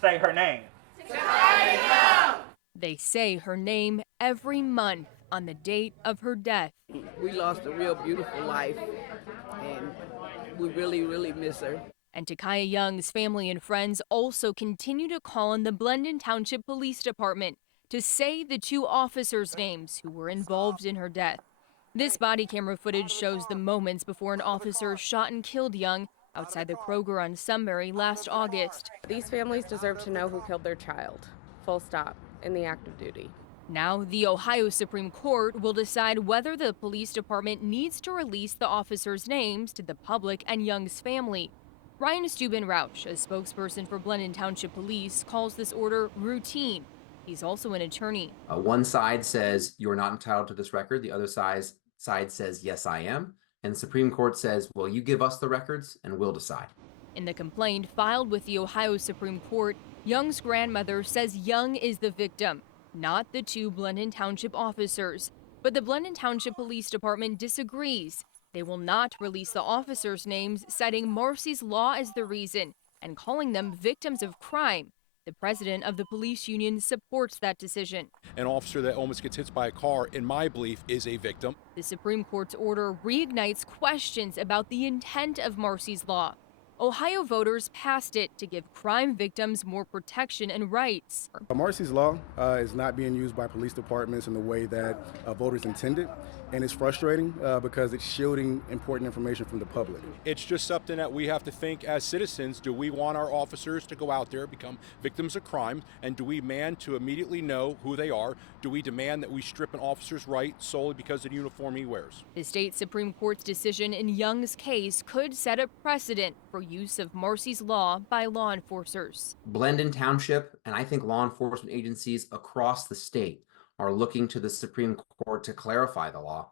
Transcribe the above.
say her name. They say her name every month on the date of her death. We lost a real beautiful life, and we really, really miss her. And Takaya Young's family and friends also continue to call on the Blendon Township Police Department to say the two officers' names who were involved in her death. This body camera footage shows the moments before an officer shot and killed Young outside the Kroger on Sunbury last August. These families deserve to know who killed their child, full stop, in the active duty. Now, the Ohio Supreme Court will decide whether the police department needs to release the officers' names to the public and Young's family. Ryan Steuben-Rauch, a spokesperson for Blendon Township Police, calls this order routine. He's also an attorney. One side says you're not entitled to this record. The other side says, yes, I am. And the Supreme Court says, well, you give us the records and we'll decide. In the complaint filed with the Ohio Supreme Court, Young's grandmother says Young is the victim, not the two Blendon Township officers. But the Blendon Township Police Department disagrees. They will not release the officers' names, citing Marcy's Law as the reason and calling them victims of crime. The president of the police union supports that decision. An officer that almost gets hit by a car, in my belief, is a victim. The Supreme Court's order reignites questions about the intent of Marcy's Law. Ohio voters passed it to give crime victims more protection and rights. Marcy's Law is not being used by police departments in the way that voters intended, and it's frustrating because it's shielding important information from the public. It's just something that we have to think as citizens. Do we want our officers to go out there, become victims of crime, and do we demand to immediately know who they are? Do we demand that we strip an officer's right solely because of the uniform he wears? The state Supreme Court's decision in Young's case could set a precedent for use of Marcy's Law by law enforcers. Blendon Township, and I think law enforcement agencies across the state, are looking to the Supreme Court to clarify the law